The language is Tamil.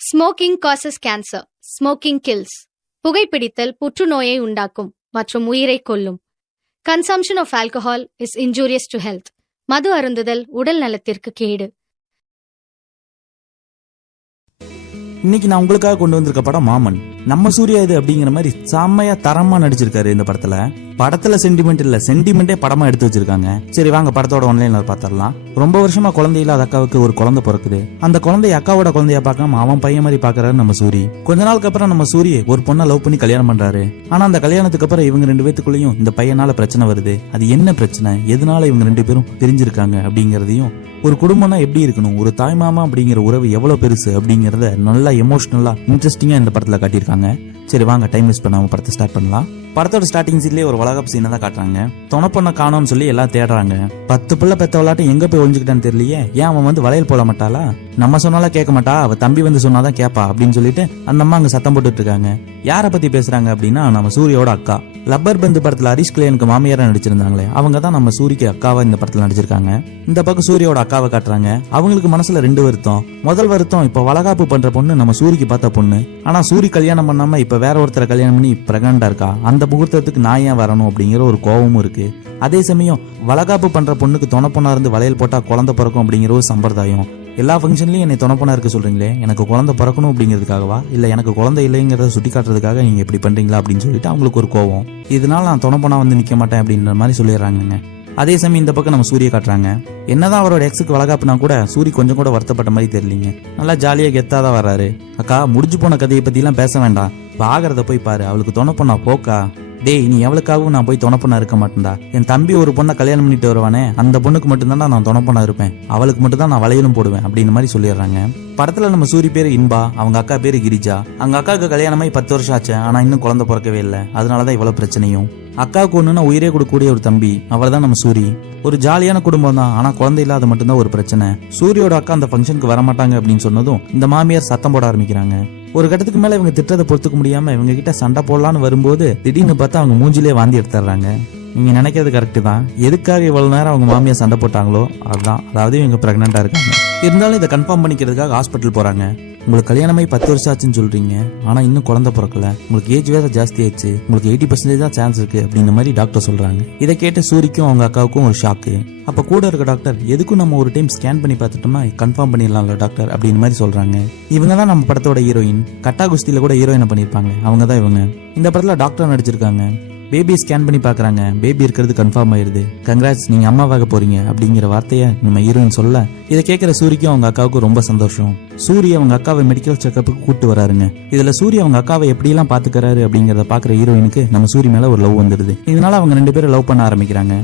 Smoking causes cancer. Smoking kills. புகைப்பிடித்தல் புற்றுநோயை உண்டாக்கும் மற்றும் உயிரை கொல்லும். Consumption of alcohol is injurious to health. மது அருந்துதல் உடல் நலத்திற்கு கேடு. இன்னைக்கு நான் உங்களுக்காக கொண்டு வந்திருக்க படம் மாமன். நம்ம சூர்யா இது அப்படிங்கிற மாதிரி செம்மையா தரமா நடிச்சிருக்காரு இந்த படத்துல சென்டிமெண்ட் இல்ல, சென்டிமெண்டே படமா எடுத்து வச்சிருக்காங்க. சரி வாங்க படத்தோட ஒன்லைன்ல பாத்திரலாம். ரொம்ப வருஷமா குழந்தை இல்லாத அக்காவுக்கு ஒரு குழந்தை பிறக்குது. அந்த குழந்தைய அக்காவோட குழந்தைய பார்க்காம அவன் பையன் மாதிரி பாக்குறாரு நம்ம சூரி. கொஞ்ச நாளுக்கு அப்புறம் நம்ம சூரிய ஒரு பொண்ணை லவ் பண்ணி கல்யாணம் பண்றாரு. ஆனா அந்த கல்யாணத்துக்கு அப்புறம் இவங்க ரெண்டு பேத்துக்குள்ளயும் இந்த பையனால பிரச்சனை வருது. அது என்ன பிரச்சனை, எதனால இவங்க ரெண்டு பேரும் பிரிஞ்சிருக்காங்க அப்படிங்கறதையும், ஒரு குடும்பம்னா எப்படி இருக்கணும், ஒரு தாய் மாமா அப்படிங்கிற உறவு எவ்வளவு பெருசு அப்படிங்கறத நல்லா எமோஷனலா இன்ட்ரெஸ்டிங்கா இந்த படத்துல காட்டியிருக்காங்க. சரி வாங்க டைம் வேஸ்ட் பண்ணாம படத்தை ஸ்டார்ட் பண்ணலாம். படத்தோட ஸ்டார்டிங் சீன்லயே ஒரு வளகாப்பு சீனை தான் காட்டுறாங்க. தொணப்பொண்ண காணோம்னு சொல்லி எல்லாம் தேடுறாங்க. 10 பிள்ளை பெத்த விளாட்டம் எங்க போய் ஒழிஞ்சுக்கிட்டான்னு தெரியலையே. ஏன் அவன் வந்து வளையல் போட மாட்டாளா, நம்ம சொன்னாலும் கேட்க மாட்டா, அவ தம்பி வந்து சொன்னாதான் கேப்பா அப்படின்னு சொல்லிட்டு அந்த அம்மா அங்க சத்தம் போட்டுட்டு இருக்காங்க. யார பத்தி பேசுறாங்க அப்படின்னா நம்ம சூரியோட அக்கா. லப்பர் பந்து படத்துல ஹரிஷ் கல்யாணுக்கு மாமியாரா நடிச்சிருந்தாங்களே, அவங்க தான் நம்ம சூரிக்கு அக்காவா இந்த படத்துல நடிச்சிருக்காங்க. இந்த பக்கம் சூரியோட அக்காவை காட்டுறாங்க. அவங்களுக்கு மனசுல 2 வருத்தம். முதல் வருத்தம், இப்ப வளகாப்பு பண்ற பொண்ணு நம்ம சூரிக்கு பார்த்த பொண்ணு. ஆனா சூரி கல்யாணம் பண்ணாம இப்ப வேற ஒருத்தரை கல்யாணம் பண்ணி பிரெக்னண்டா இருக்கா. அந்த முகூர்த்தத்துக்கு நான் ஏன் வரணும் அப்படிங்கிற ஒரு கோபமும் இருக்கு. அதே சமயம் வளகாப்பு பண்ற பொண்ணுக்கு துணைப்பொண்ணா இருந்து வளையல் போட்டா குழந்தை பிறக்கும் அப்படிங்கிற ஒரு சம்பிரதாயம். எல்லா ஃபங்க்ஷன்லயும் என்னை துணைப்பொண்ணா இருக்க சொல்றீங்களே, எனக்கு குழந்தை பிறக்கணும் அப்படிங்கிறதுக்காகவா இல்ல எனக்கு குழந்தை இல்லைங்கிறத சுட்டி காட்டுறதுக்காக நீங்க இப்படி பண்றீங்களா அப்படின்னு சொல்லிட்டு அவங்களுக்கு ஒரு கோவம். இதனால நான் துணைப்பொண்ணா வந்து நிக்க மாட்டேன் அப்படின்ற மாதிரி சொல்லிடுறாங்க. அதே சமயம் இந்த பக்கம் நம்ம சூரிய காட்டுறாங்க. என்னதான் அவரோட எக்ஸுக்கு வளகாப்புனா கூட சூரி கொஞ்சம் கூட வருத்தப்பட்ட மாதிரி தெரியலீங்க. நல்லா ஜாலியா கெத்தாதான் வர்றாரு. அக்கா முடிஞ்சு போன கதையை பத்தி எல்லாம் பேச வேண்டாம், பாக்குறத போய் பாரு, அவளுக்கு துணை பொண்ணா போக்கா. டேய் நீ எவளுக்காகவும் நான் போய் துணை பொண்ணா இருக்க மாட்டேன்டா. என் தம்பி ஒரு பொண்ணை கல்யாணம் பண்ணிட்டு வருவானே, அந்த பொண்ணுக்கு மட்டும்தான் நான் துணை பொண்ணா இருப்பேன், அவளுக்கு மட்டும் தான் நான் வளையலும் போடுவேன் அப்படின்னு மாதிரி சொல்லிடுறாங்க. படத்துல நம்ம சூரி பேரு இன்பா, அவங்க அக்கா பேரு கிரிஜா. அவங்க அக்காவுக்கு கல்யாணமாயி 10 வருஷம் ஆச்சு, ஆனா இன்னும் குழந்தை பிறக்கவே இல்லை. அதனாலதான் இவ்வளவு பிரச்சனையும். அக்காவுக்கு ஒண்ணுன்னா உயிரே கொடுக்கக்கூடிய ஒரு தம்பி, அவர் தான் நம்ம சூரி. ஒரு ஜாலியான குடும்பம் தான், ஆனா குழந்தை இல்லாத மட்டும்தான் ஒரு பிரச்சனை. சூரியோட அக்கா அந்த ஃபங்க்ஷனுக்கு வரமாட்டாங்க அப்படின்னு சொன்னதும் இந்த மாமியார் சத்தம் போட ஆரம்பிக்கிறாங்க. ஒரு கட்டத்துக்கு மேல இவங்க திட்டத்தை பொறுத்துக்க முடியாம இவங்க கிட்ட சண்டை போடலான்னு வரும்போது திடீர்னு பார்த்தா அவங்க மூஞ்சிலே வாந்தி எடுத்துறாங்க. நீங்க நினைக்கிறது கரெக்ட் தான். எதுக்காக இவ்வளவு நேரம் அவங்க மாமியார் சண்டை போட்டாங்களோ அதுதான், அதாவது இவங்க பிரெக்னண்டா இருக்காங்க. இருந்தாலும் இதை கன்ஃபார்ம் பண்ணிக்கிறதுக்காக ஹாஸ்பிட்டல் போறாங்க. உங்களுக்கு கல்யாணமாயி 10 வருஷம் ஆச்சுன்னு சொல்றீங்க, ஆனா இன்னும் குழந்தை பிறக்கல, உங்களுக்கு ஏஜ் வேற ஜாஸ்தி ஆயிடுச்சு, உங்களுக்கு 80% தான் சான்ஸ் இருக்கு அப்படின்ற மாதிரி டாக்டர் சொல்றாங்க. இதை கேட்டு சூரிக்கும் அவங்க அக்காவுக்கும் ஒரு ஷாக்கு. அப்ப கூட இருக்க டாக்டர், எதுக்கும் நம்ம ஒரு டைம் ஸ்கேன் பண்ணி பார்த்துட்டோம்னா கன்ஃபார்ம் பண்ணிடலாம்ல டாக்டர் அப்படின்னு மாதிரி சொல்றாங்க. இவங்க தான் நம்ம படத்தோட ஹீரோயின். கட்டா குஸ்தியில கூட ஹீரோயினை பண்ணிருப்பாங்க, அவங்க தான் இவங்க. இந்த படத்துல டாக்டர் நடிச்சிருக்காங்க. பேபியை ஸ்கேன் பண்ணி பாக்குறாங்க. பேபி இருக்கிறது கன்ஃபார்ம் ஆயிருது. கங்க்ராட்ஸ், நீங்க அம்மாவாக போறீங்க அப்படிங்கிற வார்த்தைய நம்ம ஹீரோயின் சொல்ல, இதை கேட்கிற சூரிக்கும் அவங்க அக்காவுக்கும் ரொம்ப சந்தோஷம். சூரிய அவங்க அக்காவை மெடிக்கல் செக்கப்புக்கு கூட்டு வராருங்க. இதுல சூரிய அவங்க அக்காவை எப்படி எல்லாம் பாத்துக்கிறாரு அப்படிங்கறத பாக்குற ஹீரோயினுக்கு நம்ம சூரிய மேல ஒரு லவ் வந்துடுது. இதனால அவங்க 2 பேரும் லவ் பண்ண ஆரம்பிக்கிறாங்க.